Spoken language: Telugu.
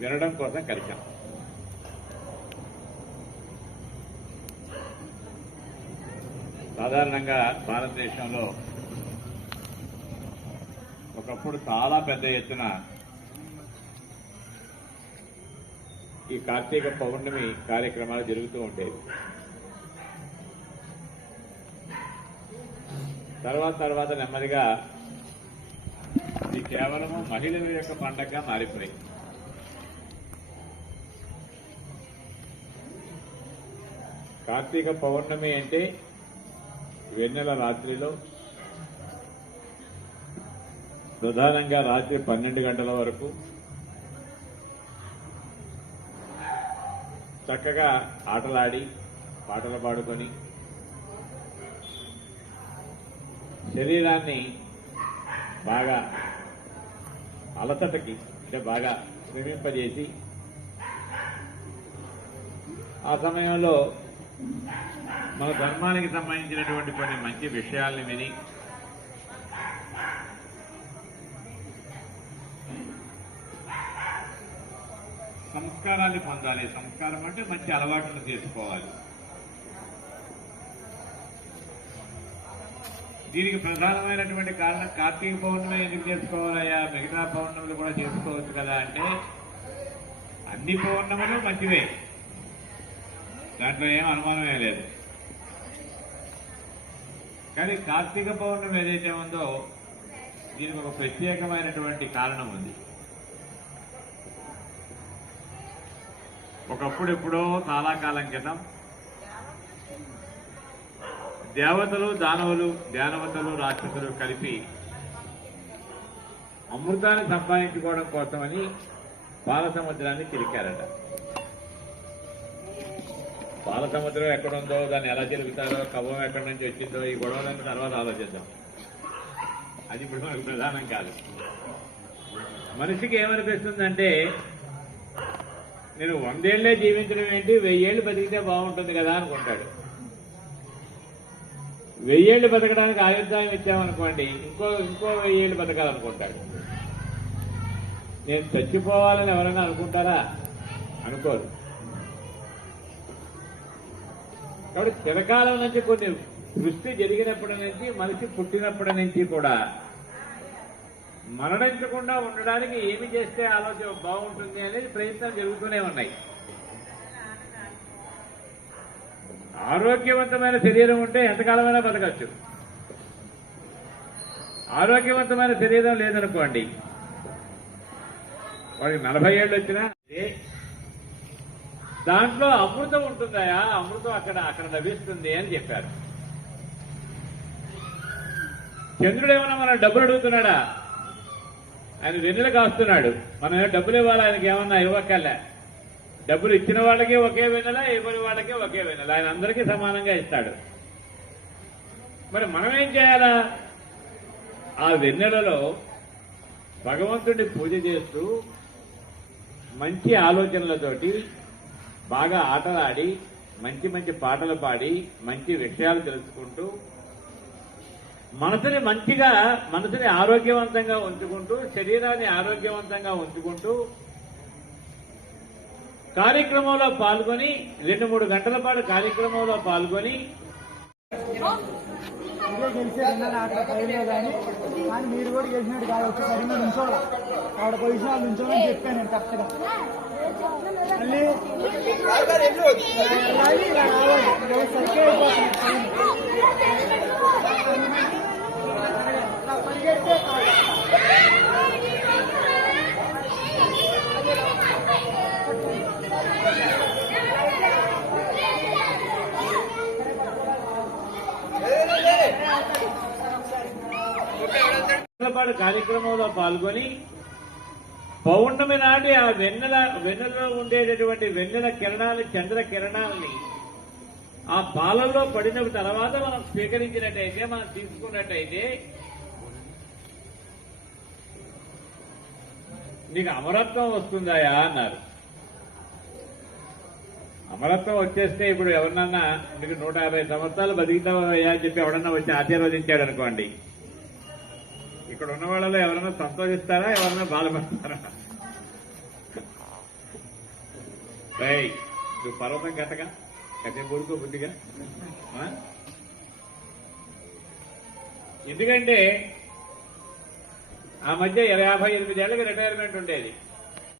వినడం కోసం కలిశాం. సాధారణంగా భారతదేశంలో ఒకప్పుడు చాలా పెద్ద ఎత్తున ఈ కార్తీక పౌర్ణమి కార్యక్రమాలు జరుగుతూ ఉండేవి. తర్వాత తర్వాత నెమ్మదిగా ఇది కేవలము మహిళల యొక్క పండగగా మారిపోయింది కార్తీక పౌర్ణమి అంటే వెన్నెల రాత్రిలో. ప్రధానంగా రాత్రి పన్నెండు గంటల వరకు. చక్కగా ఆటలాడి పాటలు పాడుకొని. శరీరాన్ని బాగా అలసటకి అంటే బాగా శ్రమింపజేసి ఆ సమయంలో మన ధర్మానికి సంబంధించినటువంటి కొన్ని మంచి విషయాల్ని విని సంస్కారాన్ని పొందాలి. సంస్కారం అంటే మంచి అలవాట్లను చేసుకోవాలి దీనికి ప్రధానమైనటువంటి కారణం కార్తీక పౌర్ణమి ఎందుకు చేసుకోవాలయ్యా? మిగతా పౌర్ణములు కూడా చేసుకోవచ్చు కదా అంటే అన్ని పౌర్ణములు మంచివే. దాంట్లో ఏం అనుమానమే లేదు. కానీ కార్తీక పౌర్ణమి ఏదైతే ఉందో దీనికి ఒక ప్రత్యేకమైనటువంటి కారణం ఉంది. ఒకప్పుడు ఎప్పుడో చాలా కాలం క్రితం దేవతలు దానవులు ధ్యానవతలు రాక్షసులు కలిపి అమృతాన్ని సంపాదించుకోవడం కోసమని పాల సముద్రాన్ని చిలికారట. పాల సముద్రం ఎక్కడుందో దాన్ని ఎలా జరుగుతారో కవ్వం ఎక్కడి నుంచి వచ్చిందో ఈ గొడవలను తర్వాత ఆలోచిద్దాం. అది ఇప్పుడు మనకు ప్రధానం కాదు. మనిషికి ఏమనిపిస్తుందంటే నేను వందేళ్ళే జీవించడం ఏంటి వెయ్యేళ్ళు బతికితే బాగుంటుంది కదా అనుకుంటాడు. వెయ్యేళ్ళు బతకడానికి ఆయుర్దాయం ఇచ్చామనుకోండి ఇంకో ఇంకో వెయ్యేళ్ళు బతకాలనుకుంటాడు. నేను చచ్చిపోవాలని ఎవరైనా అనుకుంటారా? అనుకోరు. కాబట్టి చిరకాలం నుంచి కొన్ని సృష్టి జరిగినప్పటి నుంచి మనిషి పుట్టినప్పటి నుంచి కూడా మరణించకుండా ఉండడానికి ఏమి చేస్తే ఆలోచన బాగుంటుంది అనేది ప్రయత్నం జరుగుతూనే ఉన్నాయి. ఆరోగ్యవంతమైన శరీరం ఉంటే ఎంతకాలమైనా బతకచ్చు. ఆరోగ్యవంతమైన శరీరం లేదనుకోండి. వాడికి నలభై ఏళ్ళు వచ్చినా దాంట్లో అమృతం ఉంటుందాయా? అమృతం అక్కడ అక్కడ లభిస్తుంది అని చెప్పారు. చంద్రుడు ఏమన్నా మన డబ్బులు అడుగుతున్నాడా? ఆయన వెన్నెల కాస్తున్నాడు. మనం డబ్బులు ఇవ్వాలి? ఆయనకి ఏమన్నా ఇవ్వక్కర్లే. డబ్బులు ఇచ్చిన వాళ్ళకి ఒకే వెన్నెల ఇవ్వని వాళ్ళకి ఒకే వెన్నెల. ఆయన అందరికీ సమానంగా ఇస్తాడు. మరి మనం ఏం చేయాలా? ఆ వెన్నెలలో భగవంతుడిని పూజ చేస్తూ మంచి ఆలోచనలతోటి బాగా ఆటలాడి మంచి మంచి పాటలు పాడి మంచి విషయాలు తెలుసుకుంటూ మనసుని మంచిగా మనసుని ఆరోగ్యవంతంగా ఉంచుకుంటూ శరీరాన్ని ఆరోగ్యవంతంగా ఉంచుకుంటూ కార్యక్రమంలో పాల్గొని రెండు మూడు గంటల పాటు కార్యక్రమంలో పాల్గొని ఇదే గెలిచారు అక్కడ ట్రైన్లో కానీ. కానీ మీరు కూడా గెలిచినట్టు కాదు ఒకసారి మీరు ఉంచోవాలి ఆవిడ పొజిషన్ వాళ్ళు ఉంచోమని చెప్పాను నేను కరెక్ట్గా మళ్ళీ వెళ్ళాలి, గంటల కార్యక్రమంలో పాల్గొని పౌర్ణమి నాటి ఆ వెన్నెల వెన్నెలలో ఉండేటటువంటి వెన్నెల కిరణాలు చంద్ర కిరణాలని ఆ పాలల్లో పడిన తర్వాత మనం స్వీకరించినట్టయితే మనం తీసుకున్నట్టయితే నీకు అమరత్వం వస్తుందాయా అన్నారు. అమరత్వం వచ్చేస్తే ఇప్పుడు ఎవరినన్నా మీకు నూట యాభై సంవత్సరాలు బతుకుతావయ్యా అని చెప్పి ఎవడన్నా వచ్చి ఆశీర్వదించాడు అనుకోండి ఇక్కడ ఉన్న వాళ్ళలో ఎవరైనా సంతోషిస్తారా? ఎవరైనా బాధపడతారా? రేయ్, నువ్వు పర్వతం గతగా కట్టే కొడుకో బుద్ధిగా? ఆ? ఎందుకంటే ఆ మధ్య యాభై ఎనిమిది ఏళ్ళకి రిటైర్మెంట్ ఉండేది.